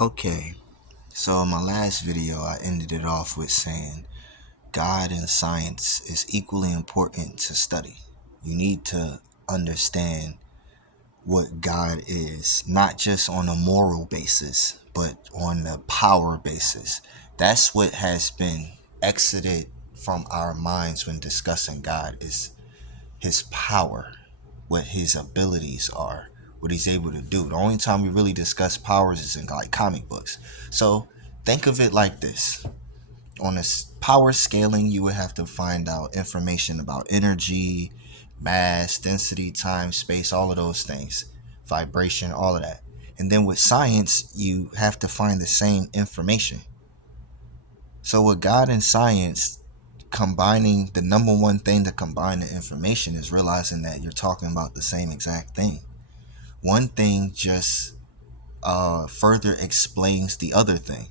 Okay, so in my last video, I ended it off with saying God and science is equally important to study. You need to understand what God is, not just on a moral basis, but on the power basis. That's what has been exited from our minds when discussing God is his power, what his abilities are, what he's able to do. The only time we really discuss powers is in like comic books. So think of it like this. On a power scaling, you would have to find out information about energy, mass, density, time, space, all of those things, vibration, all of that. And then with science, you have to find the same information. So with God and science, combining the number one thing to combine the information is realizing that you're talking about the same exact thing. One thing just further explains the other thing.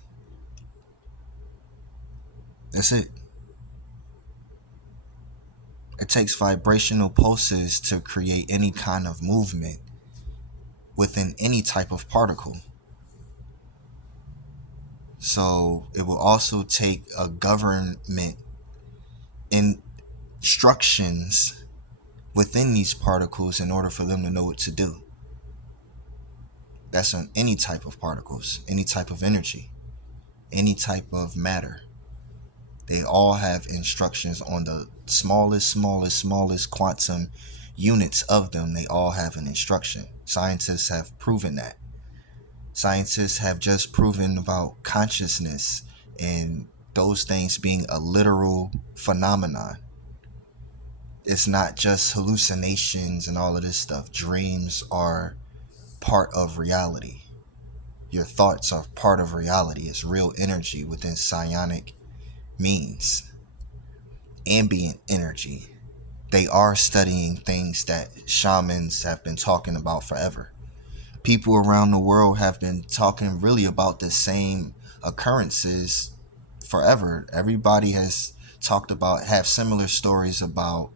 That's it. It takes vibrational pulses to create any kind of movement within any type of particle. So it will also take a government instructions within these particles in order for them to know what to do. That's on any type of particles, any type of energy, any type of matter. They all have instructions on the smallest quantum units of them. They all have an instruction. Scientists have proven that. Scientists have just proven about consciousness and those things being a literal phenomenon. It's not just hallucinations and all of this stuff. Dreams are part of reality. Your thoughts are part of reality. It's real energy within psionic means. Ambient energy. They are studying things that shamans have been talking about forever. People around the world have been talking really about the same occurrences forever. Everybody has talked about, have similar stories about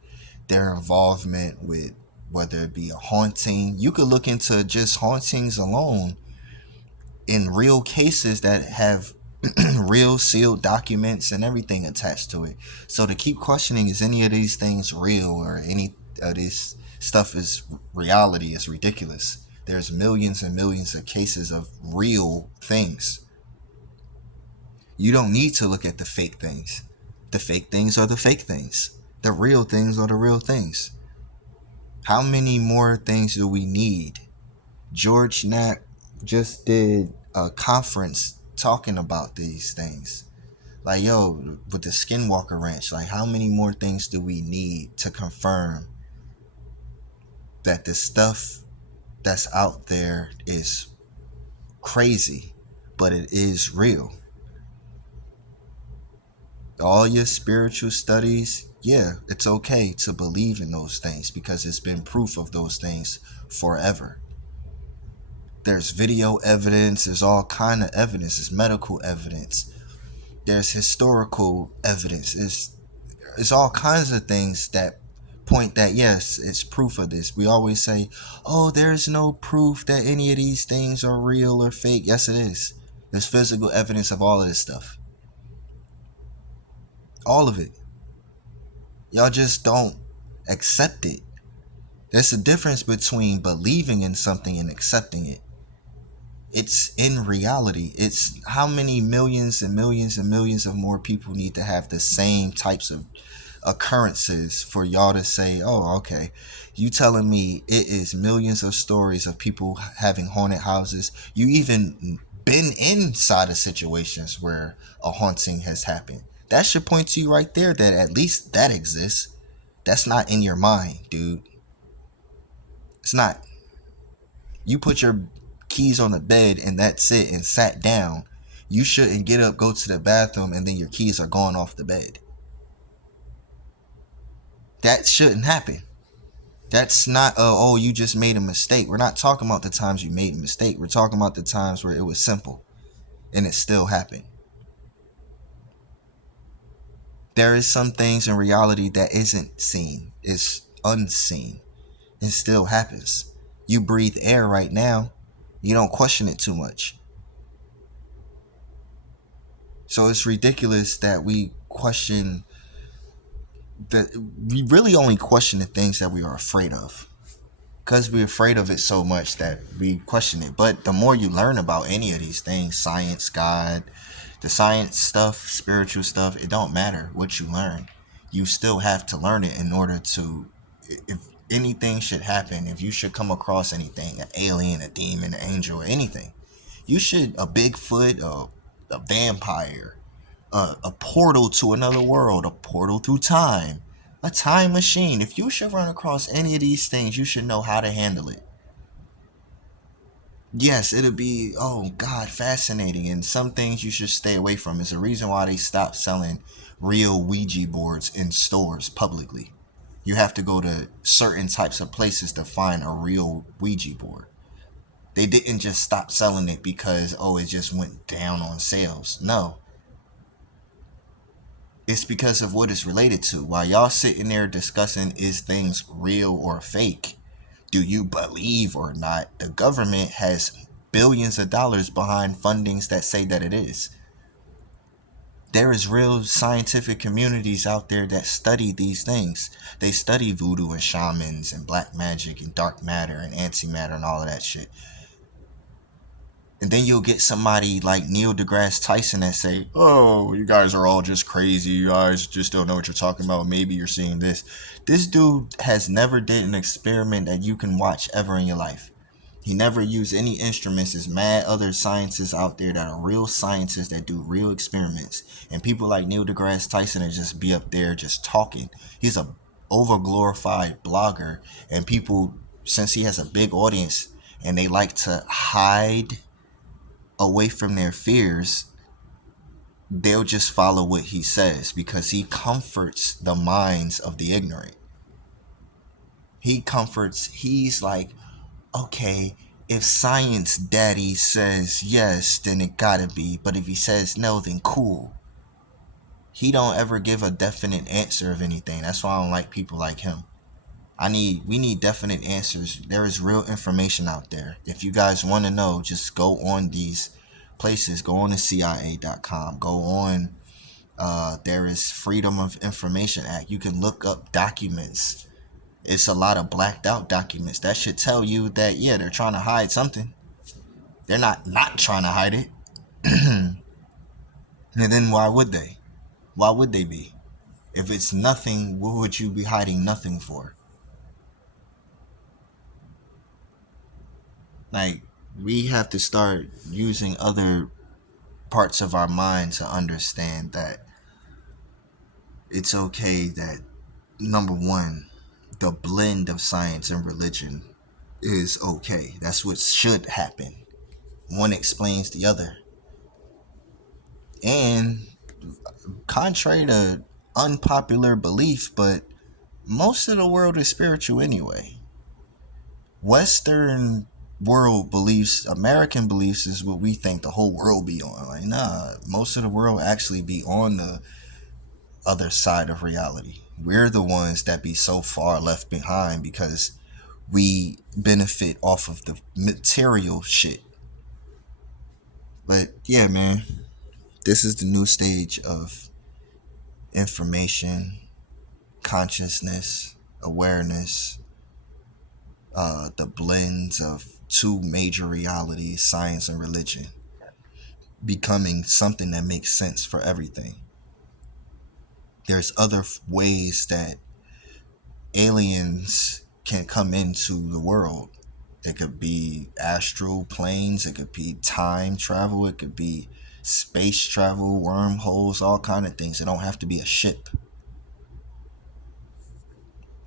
their involvement with whether it be a haunting. You could look into just hauntings alone in real cases that have real sealed documents and everything attached to it. So to keep questioning, is any of these things real or any of this stuff is reality, is ridiculous. There's millions and millions of cases of real things. You don't need to look at the fake things. The fake things are the fake things. The real things are the real things. How many more things do we need? George Knapp just did a conference talking about these things. Like, yo, with the Skinwalker Ranch, like, how many more things do we need to confirm that the stuff that's out there is crazy, but it is real? All your spiritual studies, yeah, it's okay to believe in those things because it's been proof of those things forever. There's video evidence, there's all kind of evidence, there's medical evidence, there's historical evidence, it's all kinds of things that point that yes, it's proof of this. We always say, oh, there's no proof that any of these things are real or fake. Yes, it is. There's physical evidence of all of this stuff. All of it. Y'all just don't accept it. There's a difference between believing in something and accepting it. It's in reality. It's how many millions and millions and millions of more people need to have the same types of occurrences for y'all to say, oh, okay, you telling me it is millions of stories of people having haunted houses. You even been inside of situations where a haunting has happened. That should point to you right there that at least that exists. That's not in your mind, dude. It's not. You put your keys on the bed and that's it and sat down. You shouldn't get up, go to the bathroom, and then your keys are gone off the bed. That shouldn't happen. That's not, oh, you just made a mistake. We're not talking about the times you made a mistake. We're talking about the times where it was simple and it still happened. There is some things in reality that isn't seen, it's unseen. It still happens. You breathe air right now. You don't question it too much. So it's ridiculous that we really only question the things that we are afraid of, because we're afraid of it so much that we question it. But the more you learn about any of these things, science, God, the science stuff, spiritual stuff, it don't matter what you learn. You still have to learn it in order to, if anything should happen, if you should come across anything, an alien, a demon, an angel, or anything, you should, a Bigfoot, a vampire, a portal to another world, a portal through time, a time machine. If you should run across any of these things, you should know how to handle it. Yes, it'll be, oh God, fascinating. And some things you should stay away from. Is the reason why they stopped selling real Ouija boards in stores publicly. You have to go to certain types of places to find a real Ouija board. They didn't just stop selling it because, oh, it just went down on sales. No, it's because of what it's related to. While y'all sitting there discussing is things real or fake, do you believe or not, the government has billions of dollars behind fundings that say that it is. There is real scientific communities out there that study these things. They study voodoo and shamans and black magic and dark matter and antimatter and all of that shit. And then you'll get somebody like Neil deGrasse Tyson that say, oh, you guys are all just crazy. You guys just don't know what you're talking about. Maybe you're seeing this. This dude has never did an experiment that you can watch ever in your life. He never used any instruments. There's mad other scientists out there that are real scientists that do real experiments. And people like Neil deGrasse Tyson are just be up there just talking. He's a overglorified blogger. And people, since he has a big audience and they like to hide away from their fears, they'll just follow what he says because he comforts the minds of the ignorant. He's like, okay, if science daddy says yes, then it gotta be. But if he says no, then cool. He don't ever give a definite answer of anything. That's why I don't like people like him. We need definite answers. There is real information out there. If you guys want to know, just go on these places. Go on to CIA.com. Go on. There is Freedom of Information Act. You can look up documents. It's a lot of blacked out documents. That should tell you that, yeah, they're trying to hide something. They're not trying to hide it. And then why would they? Why would they be? If it's nothing, what would you be hiding nothing for? Like, we have to start using other parts of our mind to understand that it's okay that, number one, the blend of science and religion is okay. That's what should happen. One explains the other. And contrary to unpopular belief, but most of the world is spiritual anyway. Western world beliefs, American beliefs is what we think the whole world be on. Like, nah, most of the world actually be on the other side of reality. We're the ones that be so far left behind because we benefit off of the material shit. But yeah, man, this is the new stage of information, consciousness, awareness, the blends of two major realities, science and religion, becoming something that makes sense for everything. There's other ways that aliens can come into the world. It could be astral planes, it could be time travel, it could be space travel, wormholes, all kind of things. It don't have to be a ship.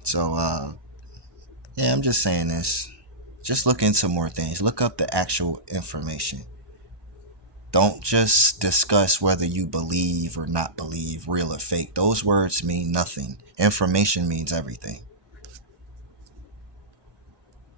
So yeah, I'm just saying this. Just look into more things. Look up the actual information. Don't just discuss whether you believe or not believe, real or fake. Those words mean nothing. Information means everything.